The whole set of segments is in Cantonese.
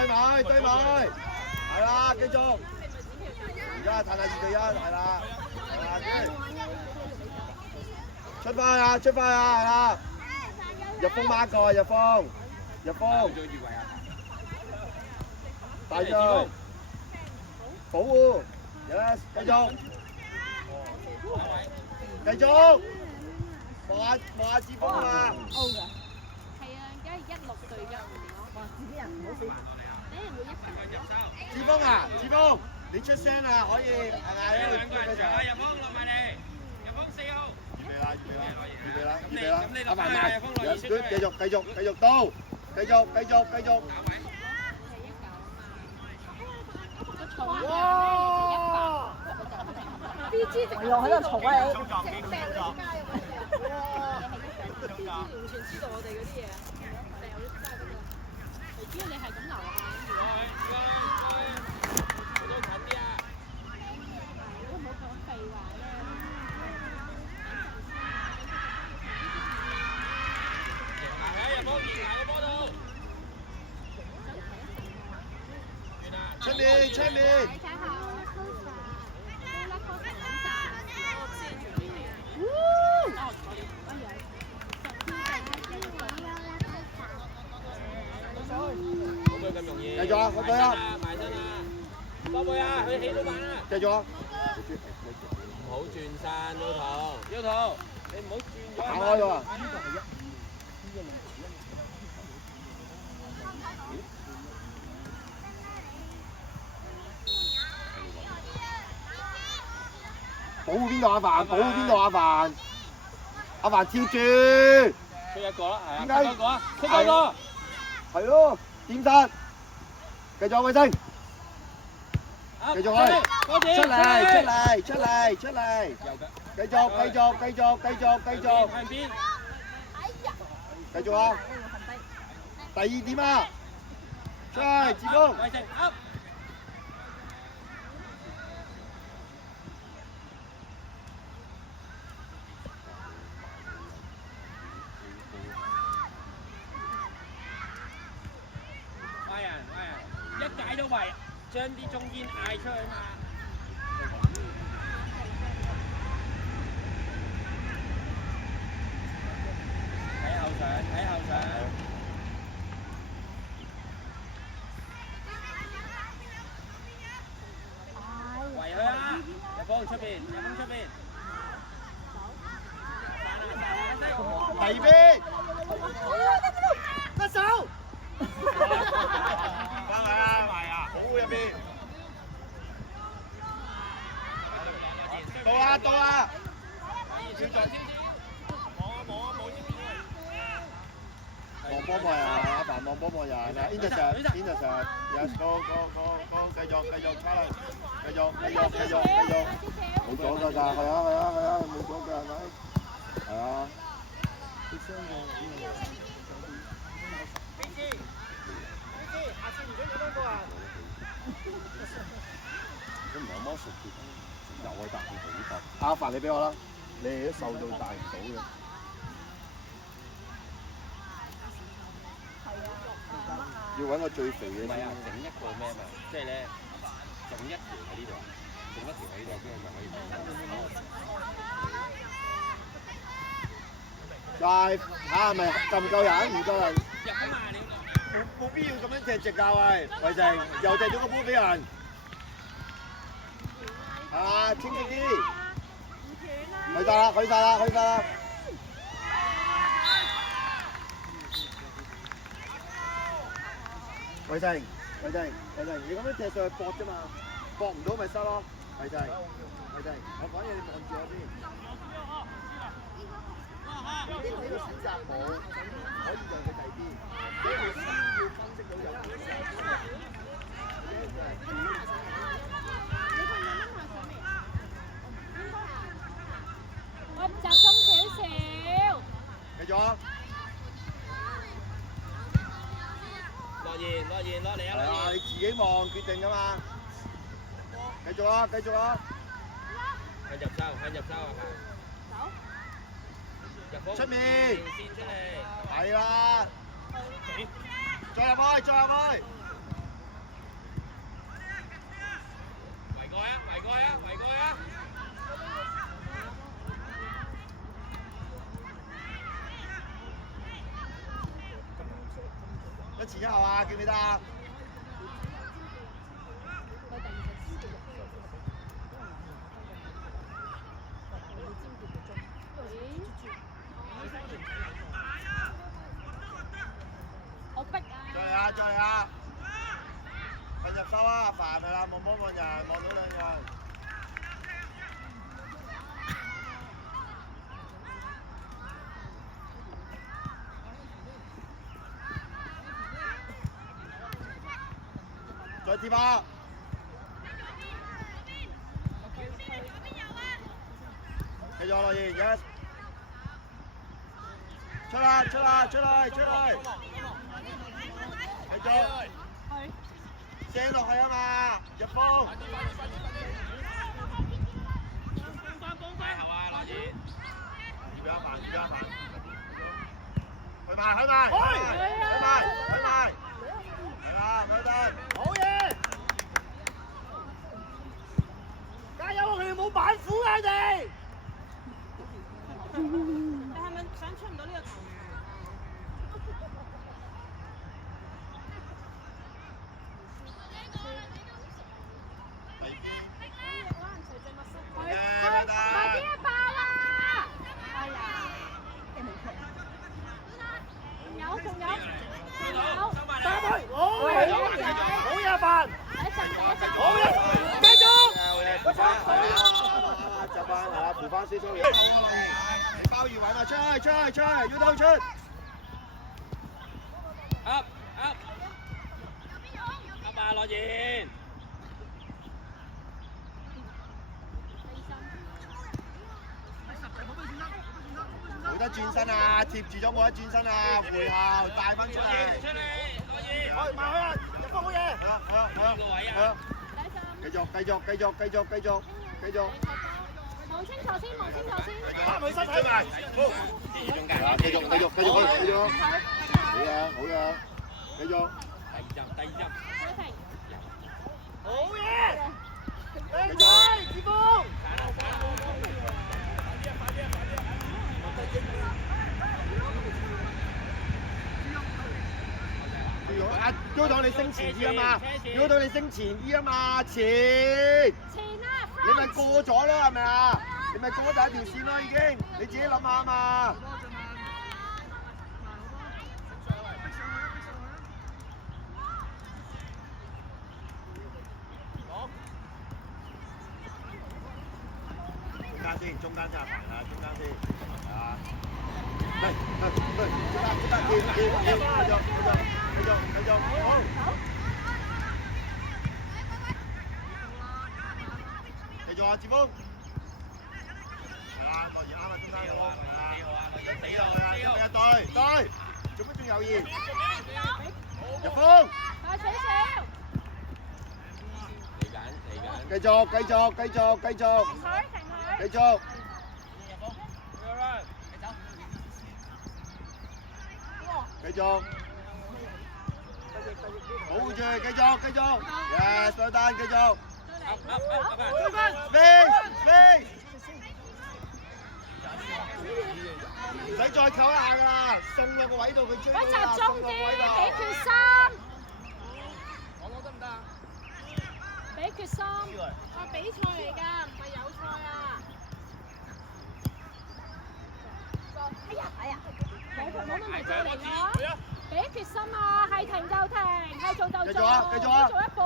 對埋，對埋，係啦，繼續。而家睇下2對1，係啦，係啦，出翻啊，出翻啊，係啦。入鋒孖過，入鋒，入鋒。大將，保護 ，yes， 繼續，繼續，望下志峰啊！係啊，而家16對1。哇！啲人唔好死，啲人會一齊咯。志峰啊，志峰，你出聲啊，可以嗌喺度繼續。入鋒落埋嚟，入鋒4號。預備啦，阿凡埋，繼續到，繼續。哇！BG 直落喺度嘈啊你！正病你點解？BG 完全知道我哋嗰啲嘢，病我都真係咁樣。只要你係咁留下，都近啲啊！都唔好講廢話啦。入鋒連埋個波度。出面。咁容易。繼續啊，好隊啊！埋身啊！波妹啊，佢起到板啊！繼續啊！唔好轉身，腰頭，你唔好轉咗。行開喎！保護邊度阿凡？保護邊度阿凡？阿凡跳住！出一個啦，係啊！點解？出一個啊！出一個！係咯，點殺？繼續衛星，繼續去，出嚟，繼續，向邊？繼續啊！第2點啊！出嚟，志峰。衛星 up。一解到圍，將啲中堅嗌出去嘛。睇後場。圍佢啊！入鋒出邊。第邊，得手。翻嚟啊！保護入邊。到啦！望波波人，阿凡望波波人啊 ，intercept，yes， go，繼續出嚟，繼續，冇咗㗎，係啊，冇咗㗎係咪？係啊。都唔係魔術嘅，又係大唔到呢個。阿凡你俾我啦，你哋都瘦到大唔到嘅。要揾個最肥嘅。唔係啊，整一個咩嘛？即係咧，整一條喺呢度，整一條喺度，跟住就可以。就係睇下咪夠唔夠人？唔夠人。冇必要咁樣踢直㗎喂，維成又踢咗個波俾人。係嘛，清晰啲。去晒啦！維成，你咁樣踢上去搏啫嘛，搏唔到咪失咯。維成，我講嘢你望住我先。呢個選擇冇，可以讓佢第邊。你頭先要分析到有幾我集中少少。繼續啊！落嚟啊！係啊，你自己望決定㗎嘛。繼續啊！向入收啊！出面。線出嚟。係啦。再入去。一前一後啊，記唔記得啊？好逼啊！再嚟啊！再嚟啊！瞓入收啊！煩咪啦，望波望人，望到兩人。再貼啊！繼續落嚟 ，yes。出啦！出啦！出嚟！出嚟！繼續。射落去啊嘛！入波。二比一慢，去埋，係啦，唔得，好嘢！加油！佢哋冇板斧啊！你哋。你係咪想出唔到呢個球？快啲啊！爆啊！哎呀！仲有，打佢！好嘢犯！好嘢！繼續！執翻係啦，扶翻少少嘢。包魚位嘛，出去，要到出！up 啊，樂賢！冇得轉身啊！貼住咗冇得轉身啊！回後帶翻出嚟。去埋去啊！入波好嘢！係啊！繼續。望清楚先。翻去身體埋。繼續。好嘢！繼續。第二針。好嘢！繼續！志峰。阿標到你升前啲啊嘛，標到你升前啲啊嘛，前啊！你咪過咗咯，係咪啊？你咪過咗第一條線咯，已經，你自己諗下啊嘛。中間先，中間先，啊！繼續，好！繼續啊，志峰！係啦，樂兒啱啊，中間嘅喎，係啦，對，做乜仲猶豫？入鋒！快少少！繼續！保護住，繼續 ，yes， 上單，繼續，飛，唔使再扣一下㗎啦，送落個位度佢追到啦，集中啲，俾決心，我得唔得啊？俾決心，比賽嚟㗎，唔係友賽啊！哎呀，冇問題再嚟咯。俾決心啊！係停就停，係做就做，繼續啊！做一半。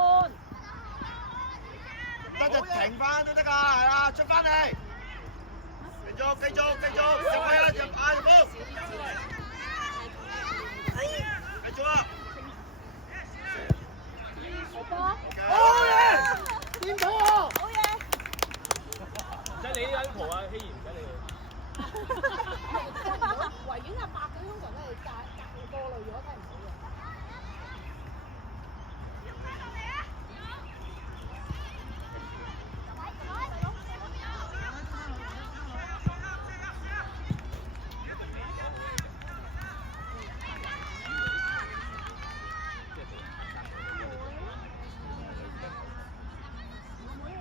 得就停翻都得㗎，係啦，出翻嚟。繼續，入位啦，入下波。繼續啊！好嘢！掂到喎！好嘢！唔使你呢間蒲啊，希兒唔使你。維園阿伯嗰啲通常都係隔過濾咗，睇唔到嘅。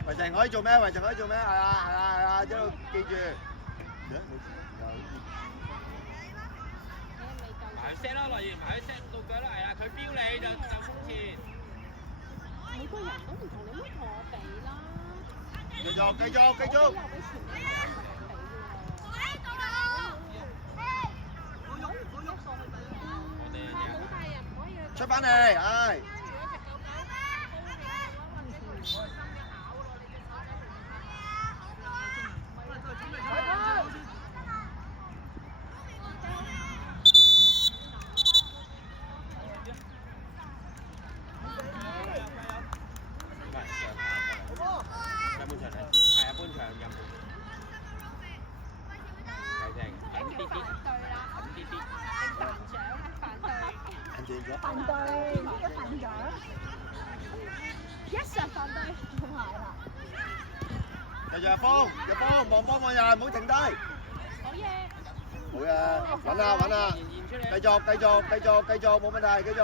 維成可以做咩？維成可以做咩？係啊係啊係啊，一路記住。埋 set 啦，例如埋 set 到腳啦，係啊，佢標你就衝前。每個人都唔同，你唔好同我比啦。繼續繼續繼續。出翻嚟，唉！反對，呢個反獎。Yes sir，反對。係啦。繼續入波，入波，望波望人，唔好停低。好嘢。好嘅，穩啦穩啦，繼續繼續繼續繼續，冇問題，繼續。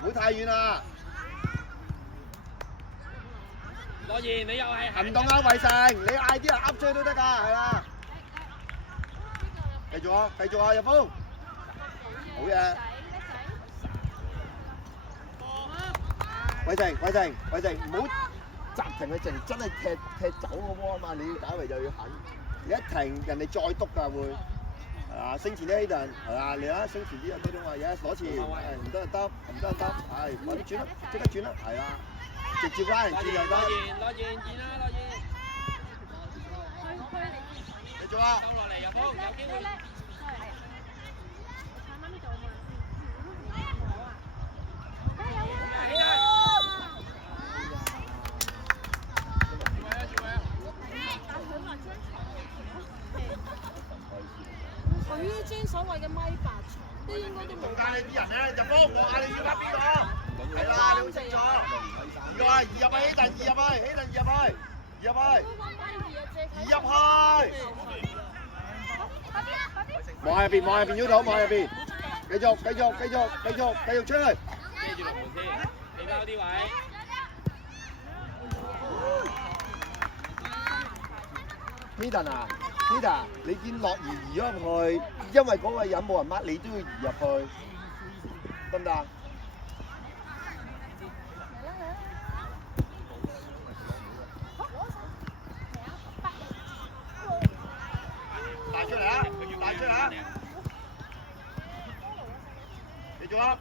唔好太遠啦。羅賢，你又係行動啊，維成，你嗌啲人噏追都得㗎，係啦。繼續啊，繼續啊，入波。好嘢。偉成，偉成，偉成，唔好暫停佢靜，真係踢走個波啊嘛！你要打圍就要狠，你一停人哋再篤㗎會，係啊，升前啲 Aiden，係啊，你啊升前啲啊，嗰種話嘢攞前，唔得就得，唔得就得，係快啲轉啦，即刻轉啦，係啊，直接拉人轉又得。羅賢轉啦，羅賢。繼續啊！收落嚟入波，有機會。佢呢張所謂嘅米八都應該都冇。但係啲人咧入波，我嗌你要打邊個？係啦，你好清楚。二個係移入去，移入去，移入去，移入去，移入去。望入邊，望入邊腰頭，望入邊。繼續，繼續，繼續，繼續，繼續出去。遮住龍門先，你包啲位。Peter 啊 ，Peter， 你見樂兒移咗入去，因為嗰個人冇人 mark，你都要移入去，得唔得？帶出嚟啊！帶出嚟啊！繼續啊！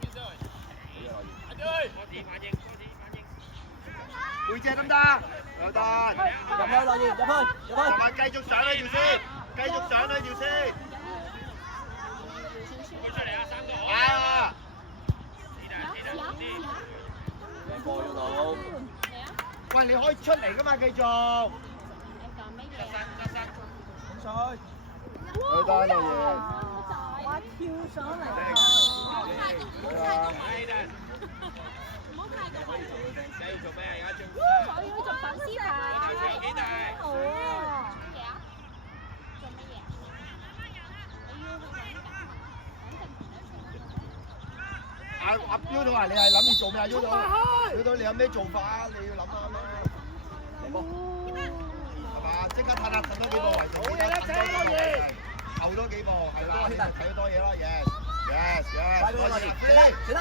背脊得唔得？有得。入去落去，入去，入去。同埋繼續上呢條線，繼續上呢條線。出嚟啊，3個。啊！過咗到。喂，你可以出嚟噶嘛？繼續。咁上去。有得落嘢。哇！跳上嚟。你要做咩而家我要做粉絲牌。幾大？哦。做乜嘢？阿標到啊！你係諗住做咩啊？標到你有咩做法啊？你要諗下咩？嚟波，係嘛？即刻褪啦，褪多幾步為止。好嘢啦，整多嘢，後多幾步，係啦，睇多嘢啦 ，yes，快啲落嚟，死啦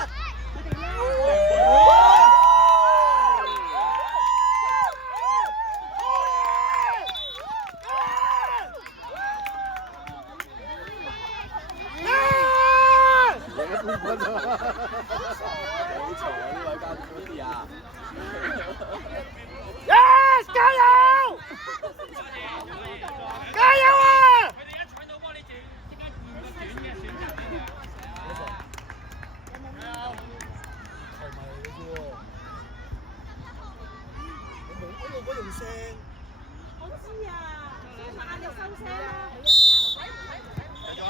！Yes， 加油！加油啊！佢哋一搶到波，你即刻換個短嘅選擇俾佢啊！係咪嘅啫喎？我冇嗰度嗰條聲。我知啊，嗌你收聲啦。繼續啊！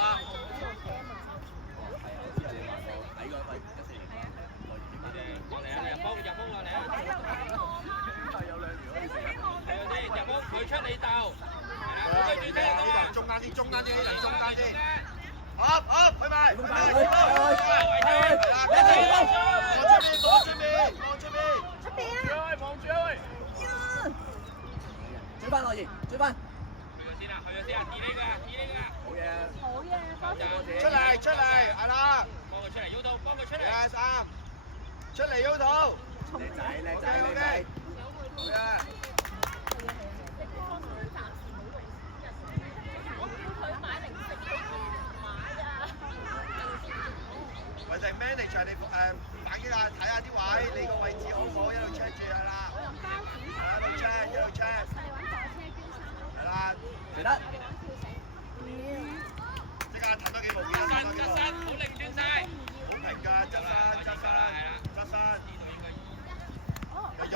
佢出你鬥，中間啲，中間啲，中間啲，好，去埋，望出邊，望出邊，望出邊，出邊啊！望住啊喂！小班。好嘢，多謝。出嚟出嚟，係啦。幫佢出嚟，腰肚，幫佢出嚟。Yes，啱。出嚟腰肚。叻仔叻仔叻仔。或者 manager 你反擊下，睇下啲位，你個位置好唔好，一路 check 住係啦。一路 check， 一路 check。係啦。嚟得。即刻睇多幾步，好擰轉曬。好平㗎，側身，側身，側身。繼續，繼續，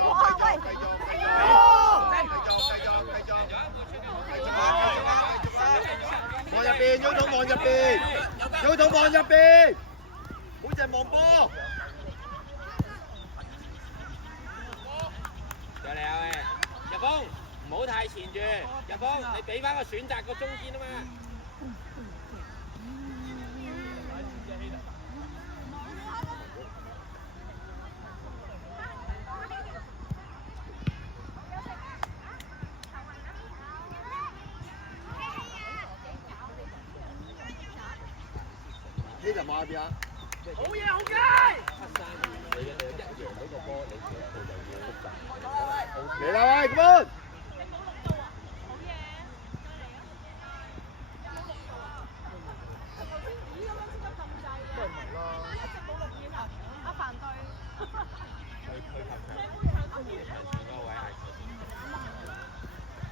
繼續，繼續，繼續，繼續，繼續。望入邊，腰肚望入邊，腰肚望入邊。好似係望波。再嚟啊喂！入鋒，唔好太前住，入鋒，你俾翻個選擇個中堅啊嘛。呢就望入邊啊！好嘢好嘢！你一贏到個波，你其實就要複雜。嚟啦喂，咁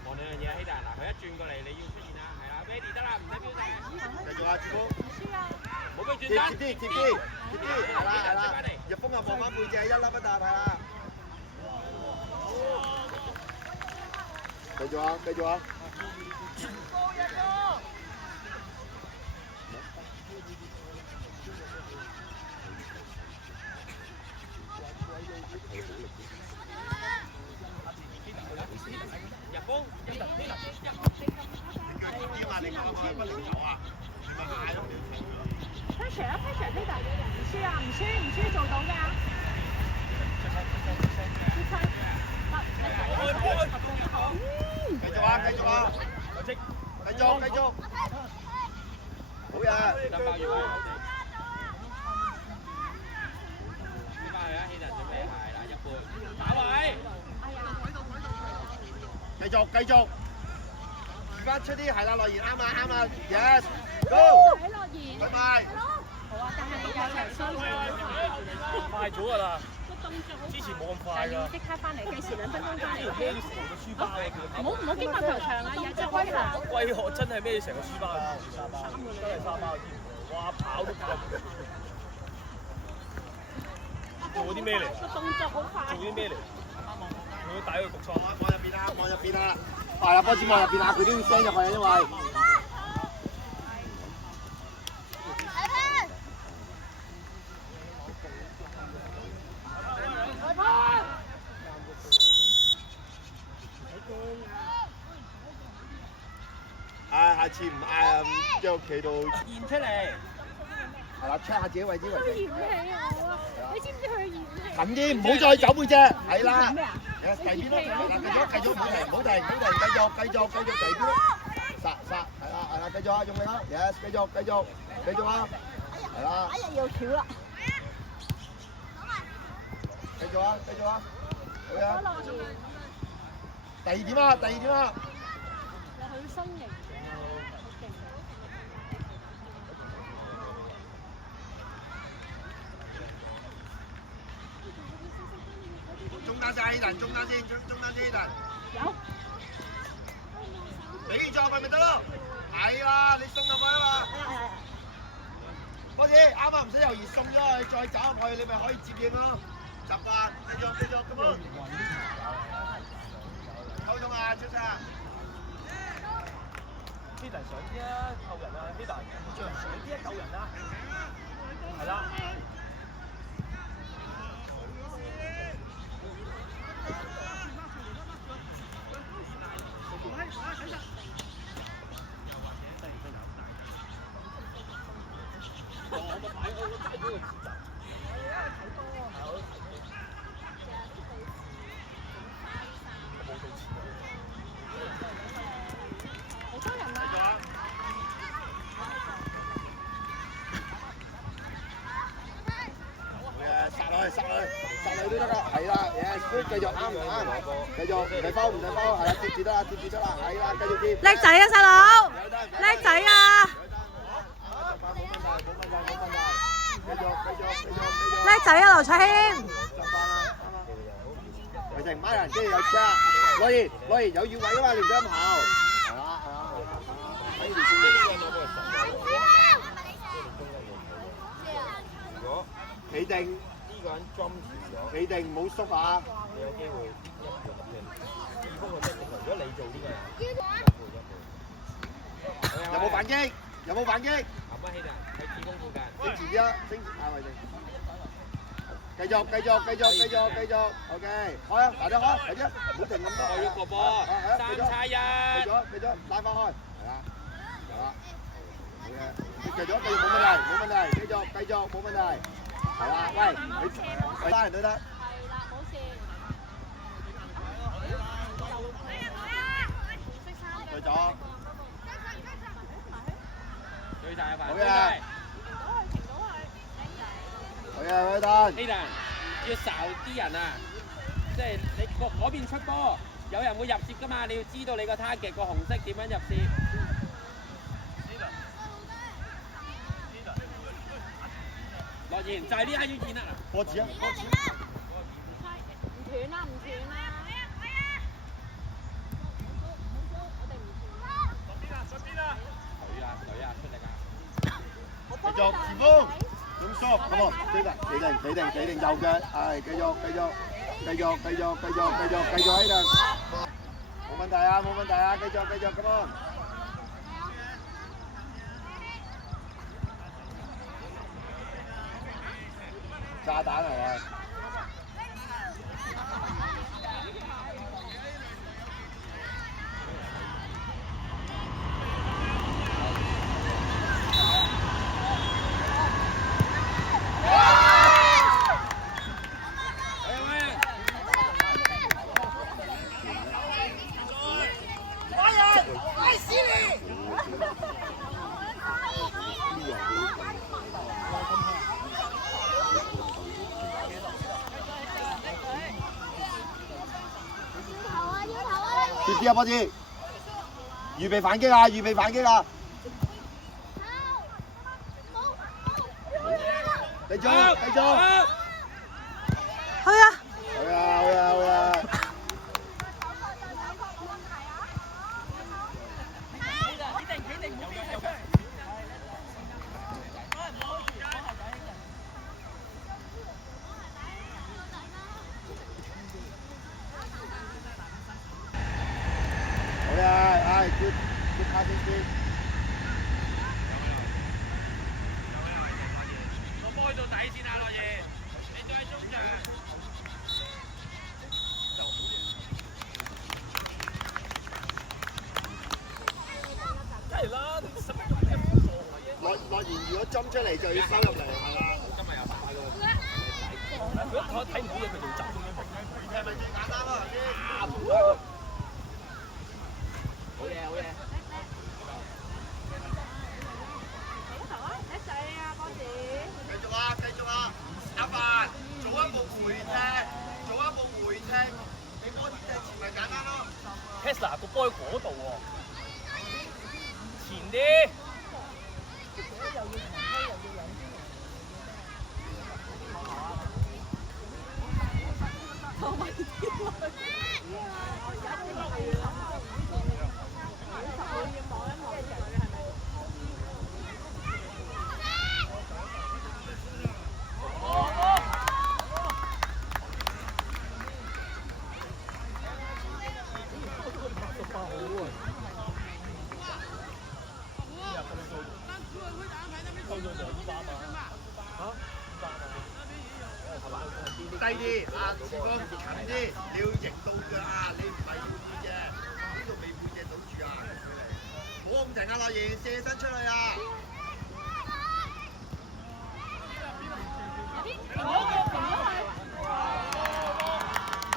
望兩樣嘢，希達嗱，佢一轉過嚟，你要出現啦，係啦 ，ready 得啦，唔使標勢。繼續啊，志峰。冇俾轉身。貼啲，貼啲，貼啲，係啦係啦。入鋒啊，望翻背脊，一粒不答，係啦。繼續啊，繼續啊。入鋒。啲嘛，你講啊，不靈走啊，你咪嗌咯。pressure 啊 pressure 呢度，唔輸啊唔輸做到㗎。繼續啊，繼續啊，繼續繼續。好嘢。得包住佢。飛翻去啊，希達準備係啦，一半打位。繼續繼續。而家出啲係啦，樂言啱啊啱啊 ，yes，go。喺樂言。拜拜。好啊，但係有場衰快咗㗎啦！個動作好之前冇咁快㗎。即刻翻嚟，計時2分鐘翻嚟。孭住成個書包嘅佢。唔好經過球場啊，有隻龜殼。龜殼真係孭成個書包啊！真係沙包添，哇跑都跑唔到。做啲咩嚟？個動作好快。做啲咩嚟？佢帶佢焗倉。望入邊啊！望入邊啊！係啊，波子望入邊啊！佢都要聲入去，因為。下次唔嗌即係企到現出嚟。係啦 ，check 下自己位置為佢定。嫌棄我啊！你知唔知佢嫌棄？近啲，唔好再走背脊。係啦。第邊咯，嗱，繼續，唔好停，唔好停，繼續，第邊。殺，係啦，繼續啊，用力啦 ，yes， 繼續啊，係啦。哎呀，又巧啦！繼續啊，好啊。第二點啊。佢身形。中單先，中單先，有。俾咗佢咪得咯。係啦，你送入去啊嘛。波子啱啱唔使猶豫送咗佢，再走入去，你咪可以接應咯。習慣，繼續，咁咯。溝通啊，出聲。希達上啲啊，救人啊！希達上啲啊，救人啊！係啦。都得㗎，係啦，yes，繼續啱，繼續唔使包，係啦，貼住得啦，係啦，繼續貼。叻仔啊，細佬！叻仔啊！叻仔啊，劉卓軒！係成班人，跟住有車，攞熱有越位㗎嘛，你唔使咁跑。係啦，睇住先。如果企定，呢個人 jump 咗，企定，唔好縮啊！你有機會一盤嘅。不過即係如果你做呢個人，有冇反擊？有冇反擊？阿乜兄弟喺天空附近。升前啲啊，升前啊，位置。繼續，OK，開啊，大啲開，係啫，唔好停咁多。我要個波，三差一。繼續，拉翻開，係啦，有啦，好嘅，繼續冇問題，繼續冇問題，係啦，喂，你拉人都得。係啦，冇事。對咗。追晒啊！好嘅。係啊，威丹。Aiden，要睄啲人啊，即係你嗰邊出波，有人會入攝噶嘛，你要知道你個 target 個紅色點樣入攝。樂言就係呢下要見啦。波子啊！唔斷啦！水繼續前鋒，用縮，咁啊，企定，右腳，係繼續喺度，冇問題啊，繼續，咁啊，炸彈係咪？貼啲啊，波子！預備反擊啊！繼續！去啊！好啊！叫卡先先。我幫佢到底先啊，樂爺，你再喺中場。梗係啦，你使乜咁嘅傻嘢？樂言如果針出嚟就要收入嚟，係嘛？今日又打㗎喎。如果我睇唔到嘢，佢就走咁樣。係咪最簡單啦？好嘢。繼續啊！阿凡，做一步回踢，你波子踢前咪簡單咯。Tesla 個波喺嗰度喎，前啲。低啲啊，前方近啲，你要迎到腳啊！你唔係要背脊，呢度未背脊堵住啊！唔好咁停啊，樂言，射身出去啊！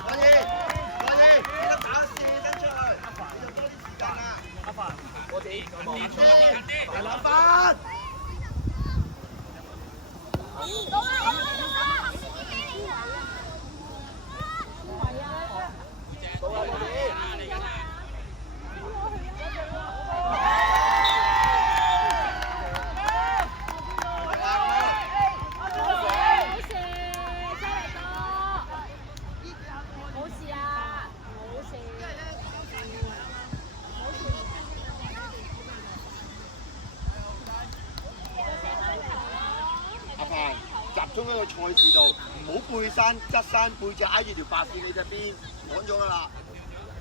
樂言，記得打射身出去，你就多啲時間啊！阿凡，我哋近啲，阿凡。個賽事度，唔好背身側身，背脊挨住條白線你隻邊，趕咗㗎啦。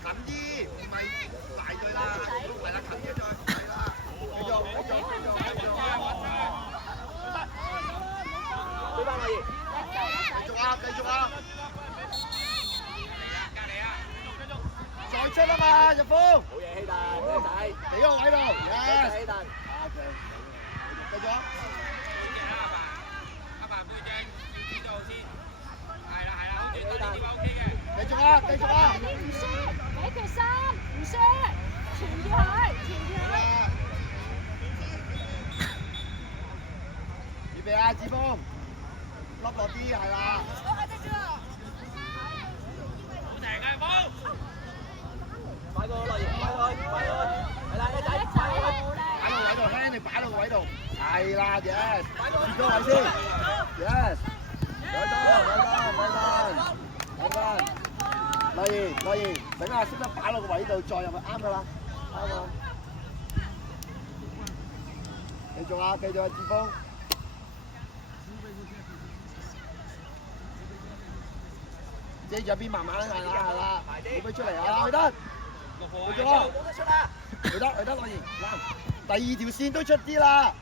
近啲，唔係大隊啦，係啦，近啲再係啦，繼續。追翻可以。繼續啊，繼續啊！再出啊嘛，入鋒。好嘢，希達，靚仔。你個位度，yes。希達。OK，繼續啊！繼續啊！繼續啊！你唔輸，俾決心，唔輸，傳住佢，傳住佢。預備啊，志峰，笠落啲係啦。快過落嚟，快過，係啦，靚仔，快過。擺落位度，輕你擺落位度，係啦 ，yes， 轉咗位先 ，yes， 兩單，樂言，等下識得擺落個位度，再入去啱㗎啦，啱啊，繼續啊，志峰，即係入邊慢慢係啦，冇俾出嚟啊，去得，繼續啊，冇得出啦，去得，樂言，啱，第二條線都出啲啦，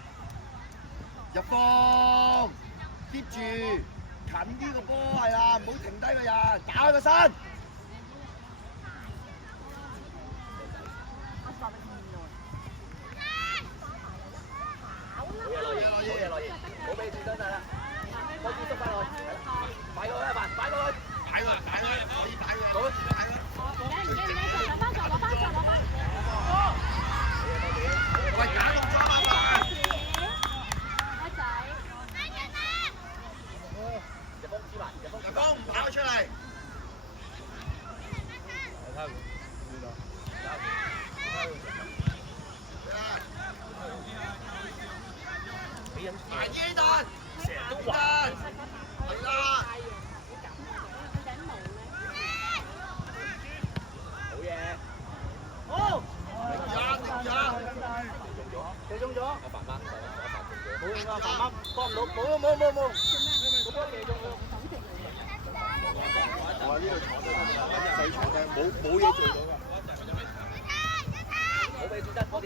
入鋒，接住。近啲個波係啦，唔好停低個人，打開個身。好嘢，樂言，冇俾轉身啦，開始縮翻落，擺過去，擺過去，可以擺佢。好，攞翻上，攞翻。喂，打落咗啊！阿仔。入鋒唔跑出嚟。埋啲蛋，成日都話。係啦。好嘢。好。射中咗。我煩媽，冇用啊，煩媽幫唔到，冇。個波射中咗。我喺呢度坐低，細坐低，冇嘢做到㗎。冇俾轉身，多啲。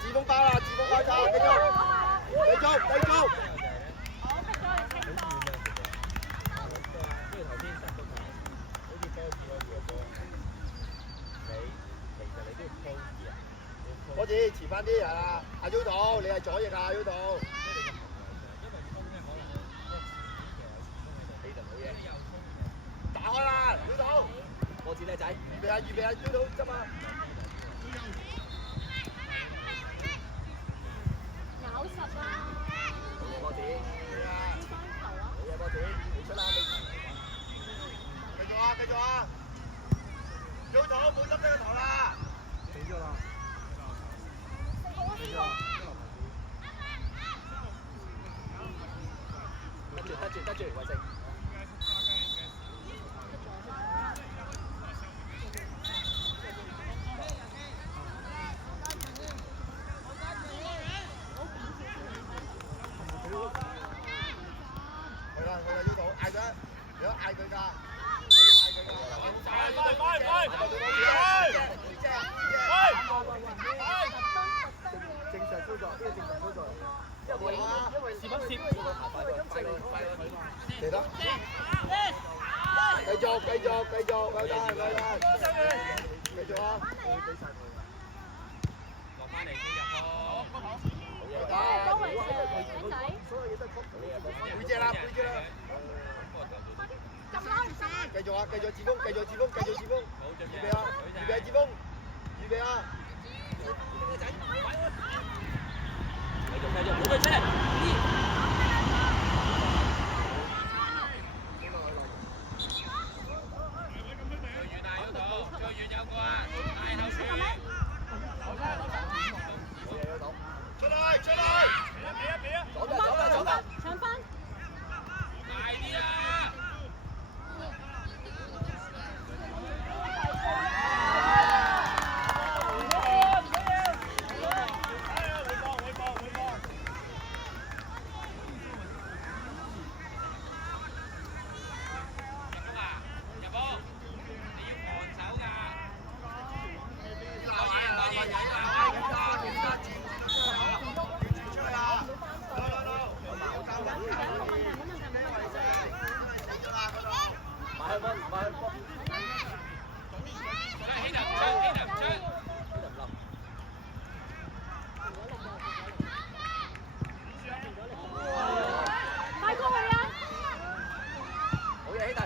自封包啦，自封包叉，繼續。嗰次遲翻啲係啦，阿 U 度，你係左翼啊 U 度。打開啦 U 度。波子叻仔，預備下，追到執啊！咬實啊！好嘢波子，翻球啊！好嘢波子，你出啦你。繼續啊！做頭冇執呢個頭啦！死咗啦！死咗。得住，維成。去啦，呢度嗌佢，如果嗌佢㗎，正常操作，呢個正常操作。因為攝一攝，快過。嚟得，繼續，繼續啊！落翻嚟先入波。高維成，仔。背脊啦！繼續啊！自攻！預備啊！自攻！預備啊！繼續，冇佢出嚟。搶翻！大啲啊！快過去啊！好嘢，希頓。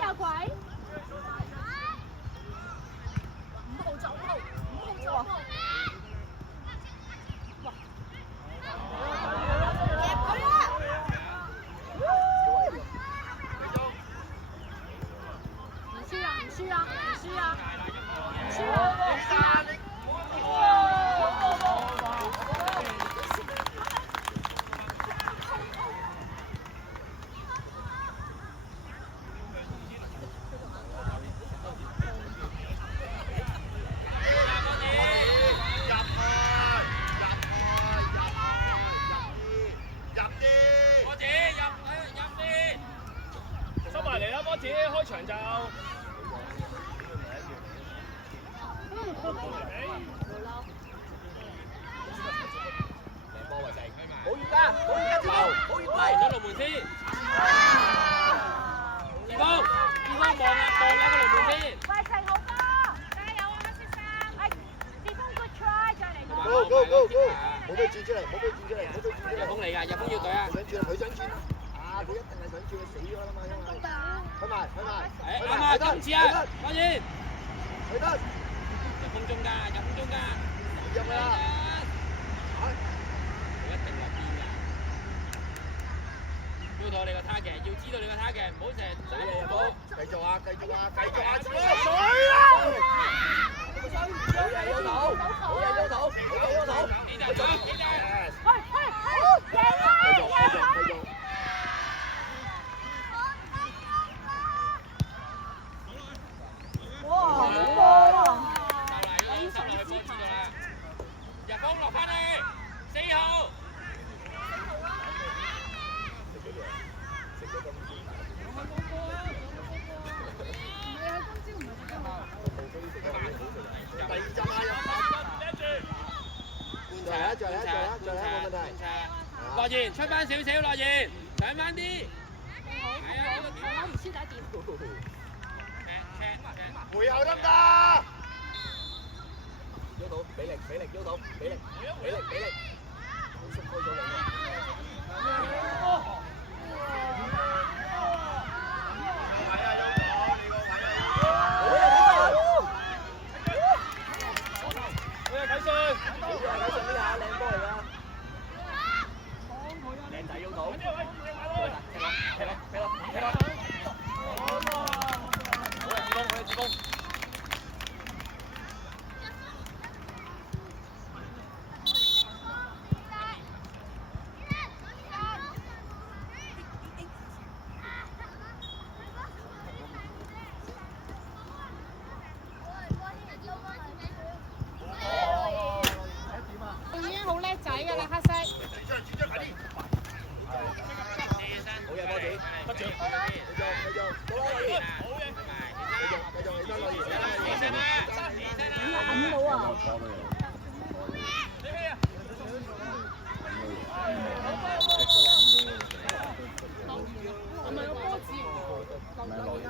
有鬼！樂言出翻少少，樂言上翻啲。我唔知打點。回後得唔得？腰到，俾力，腰到，俾力，縮開咗兩個。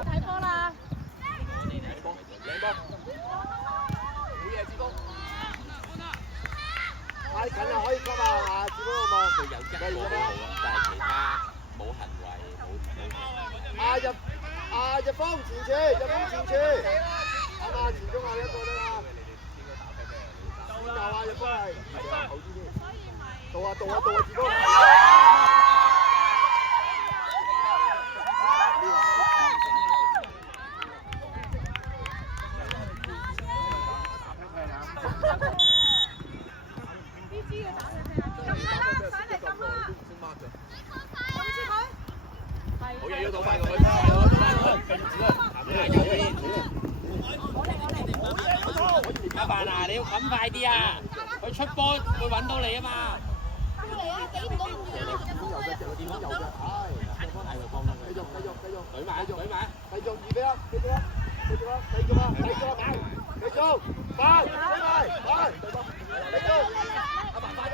睇波啦！太近啦，可以急啊！志哥好冇？佢有一個好好，但係其他冇行為，冇。入鋒前處，啱啊！前中後一個得啦。先頭啊，入鋒係後啲添。到啊，志哥。阿凡啊，你要冚快啲啊！佢出波會揾到你啊嘛！繼續，預備啊！繼續，快！阿凡快啲！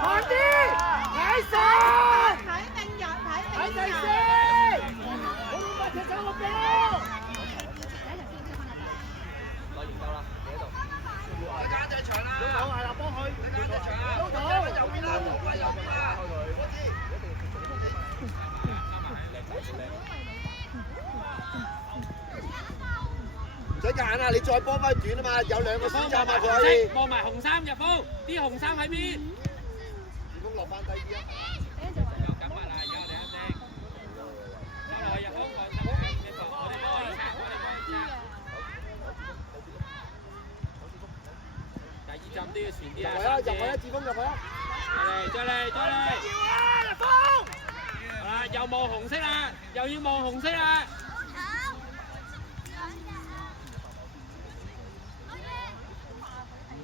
快啲！睇實！睇定先！好快踢走個波！攞完夠啦，你喺度。間隻場啦！中島係啦，幫佢。間隻場啊！中島右邊啦，右邊啦，開佢。唔使揀啊！你再幫翻短啊嘛，有兩個選擇嘛，佢可以。望埋紅衫入波，啲紅衫喺邊？落翻低啲啊！咁啊啦，而家我哋一聲，落去入波我哋幫佢查，我哋幫佢查。第二站都要前啲啊！入去啊！志峰入去啊！再嚟！入波！啊！又望紅色啦，又要望紅色啦！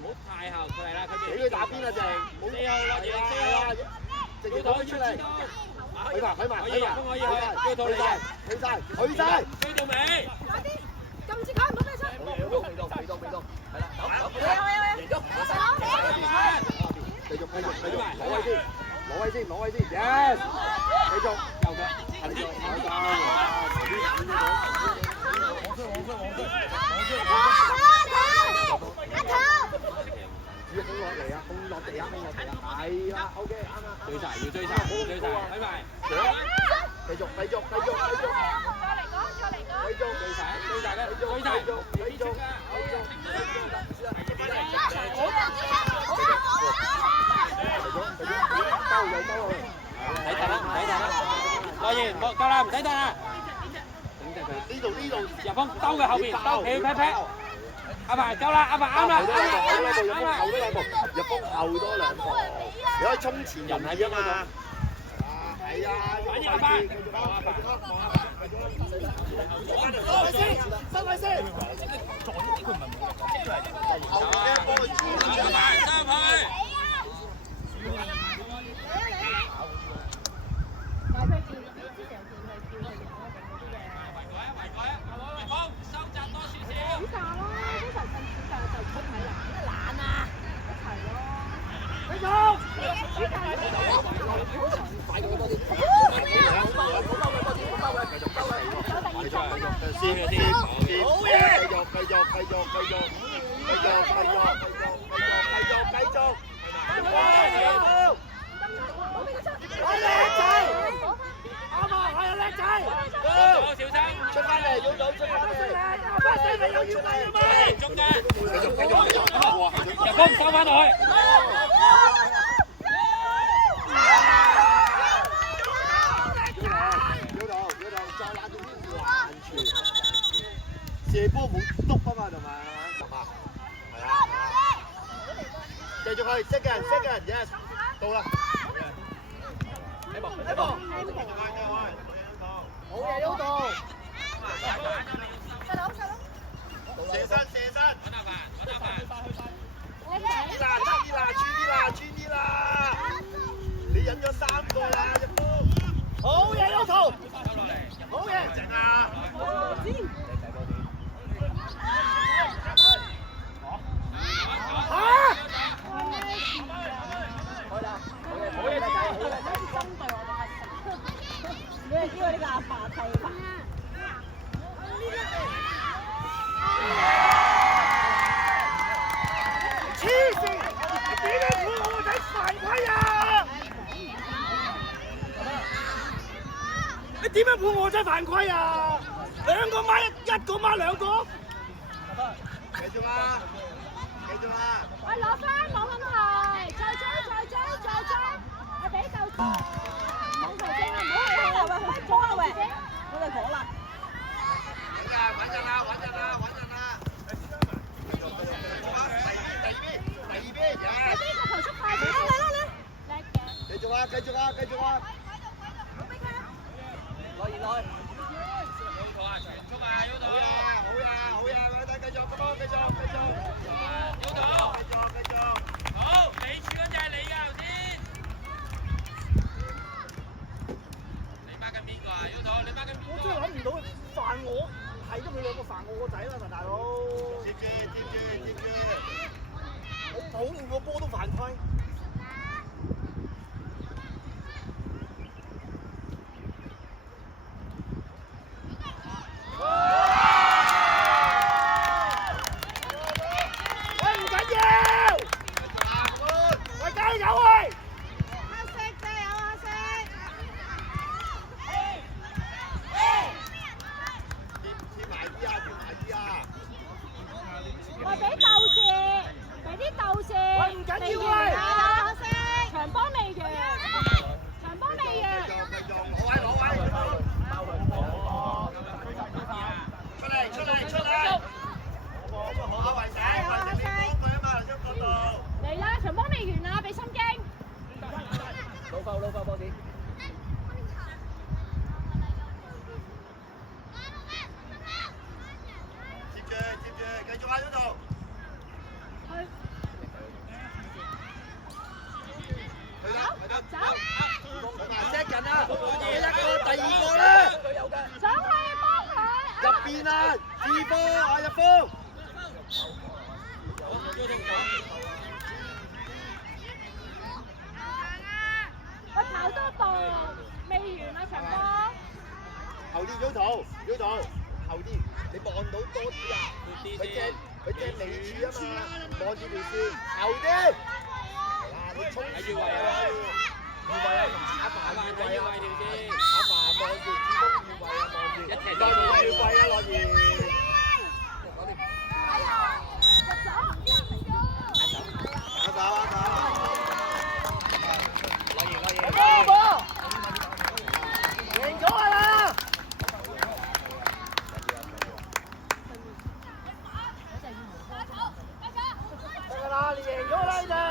唔好太後佢嚟啦，佢俾佢打邊啊！淨4號落住4號，直接攞出嚟。去埋，可以，追到你嘅，去晒，追到尾。快啲，撳住佢，唔好俾佢出。未到，係啦，走，贏咗，繼續，攞位先 ，yes， 繼續，右腳，係右腳，要空落嚟啊，空落地啊，係啦 ，OK， 啱啦，追晒，睇埋，繼續，再嚟講，繼續，落完冇夠啦，唔使得啦。呢度入風兜佢後邊，兜企佢 pat。阿凡夠啦，阿凡啱啦，入風後多兩步，你可以衝前人喺邊嘛？係啊，反而阿凡。收佢先。射波冇篤啊嘛，同埋係啊，繼續去second yes 到啦，呢步，好嘢呢度，射身，穿啲啦，你引咗3個啦，入波，好嘢呢度，好嘢，正啊！你係知道呢個阿爸睇法？黐線！點樣判我個仔犯規啊？你點樣判我個仔犯規啊？2個孖一個孖2個？繼續啦！喂，攞分冇問題，再追，我俾夠冇球證啊，唔好去啦，喂，衝啊喂，我哋講啦。穩陣啦！第二邊，呢個球速快啲，嚟！叻嘅。繼續啊！來。好呀！繼續，好，你處嗰隻係你㗎頭先。你孖緊邊個啊？要到你孖緊邊個？我真係諗唔到犯我，係都佢2個犯我個仔啦，大佬。接住，我保護個波都犯規。後啲，你望到多啲啊！佢正尾柱啊嘛，望住條線，後啲。嗱，你衝住位啊！越位啊！阿凡越位啊！阿凡望住主攻越位啊！望住，一齊越位啊！樂兒。贏咗！威咋！